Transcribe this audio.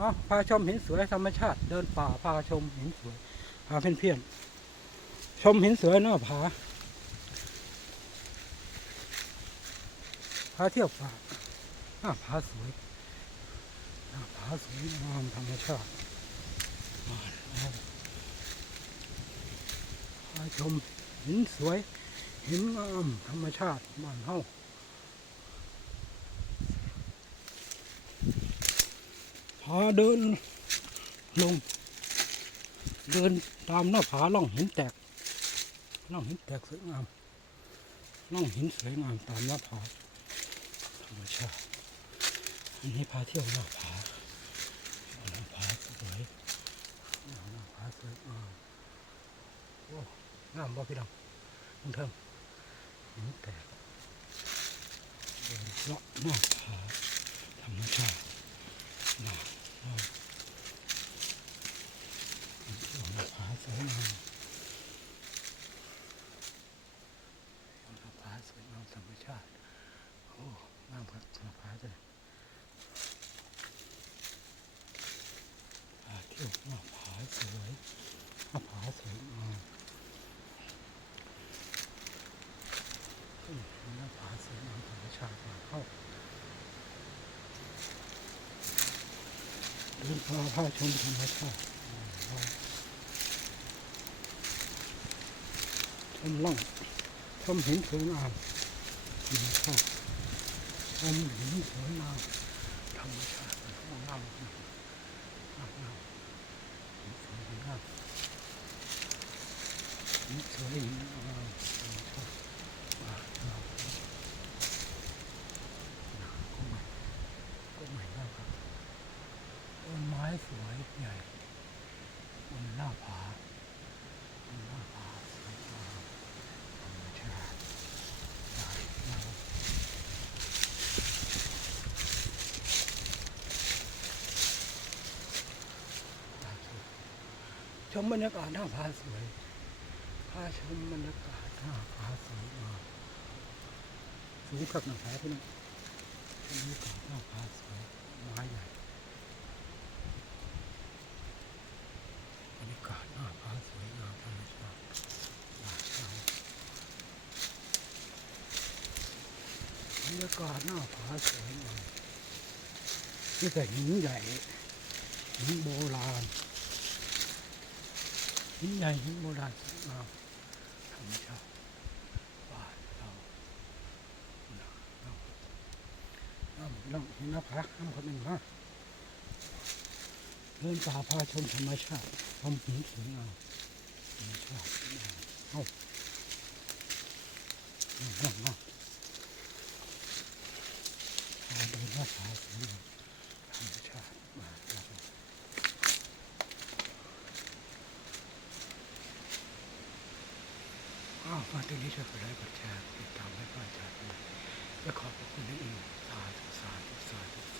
อ๋อพาชมหินสวยธรรมชาติ เดินป่าพาชมหินสวยพาเพื่อนเพื่อนๆชมหินสวยหน้าผาพาเที่ยวป่าหน้าผาสวยหน้าผาสวยงามธรรมชาติมาแล้วพาชมหินสวยหินงามธรรมชาติบ้านเฮาาเดินลง เดินตามหน้าผาล่องหินแตกล่องหินแตกสวยงามล่องหินสวยงามตามหน้าผาธรรมชาติอันนี้พาเที่ยวหน้าผาหน้าผาสวยหน้าผาสวยงามโอ้งามบ่พี่ดำมึงเทิงหินแตกเลาะหน้าผาธรรมชาติหน้า ผาสวยงามหน้าสวยมธรรมชาติโอ้ามครับหน้าผาเลยพาเที่ยวหน้าผาสวยหน้าผาสวยงามอืมหน้าผาสวยงามธรรมชาติมาเข้า เดินพาพาชมธรรมชาติชมล่องชมเหินสวยงามธรรมชาติชมเหินสวยงามธรรมชาติงามงามงามงามสวยงามสวยงามธรรมชาติว้าวงามก็ใหม่ก็ใหม่มากครับ ต้นไม้ สวยใหญ่บนหน้าผาบนหน้าผาสวยงามธรรมชาติใหญ่ยาวชมบรรยากาศหน้าผาสวยพาชมบรรยากาศหน้าผาสวยงามสูงกับหน้าผาพี่น้องชมบรรยากาศหน้าผาสวยไม้ใหญ่ บรรยากาศหน้าผาสวยงามธรรมชาติหลากหลายบ รรยากาศหน้าผาสวยงามนี่แต่หินใหญ่หินโบราณหินใหญ่หินโบราณสวยงามธรรมชาติบ้านเราเราเราเราหินหน้าผาน้ำคนหนึ่งมาเดินป่าพาชมธรรมชาติชมหินสวยงามธรรมชาติเอ้านั่งนั่ง มางตัวงนี้ช่วยไลค์กดแชร์ติดตามให้พ่ออาจารย์และขอบพระคุณนั่นเองสาธุสาธุสาธุ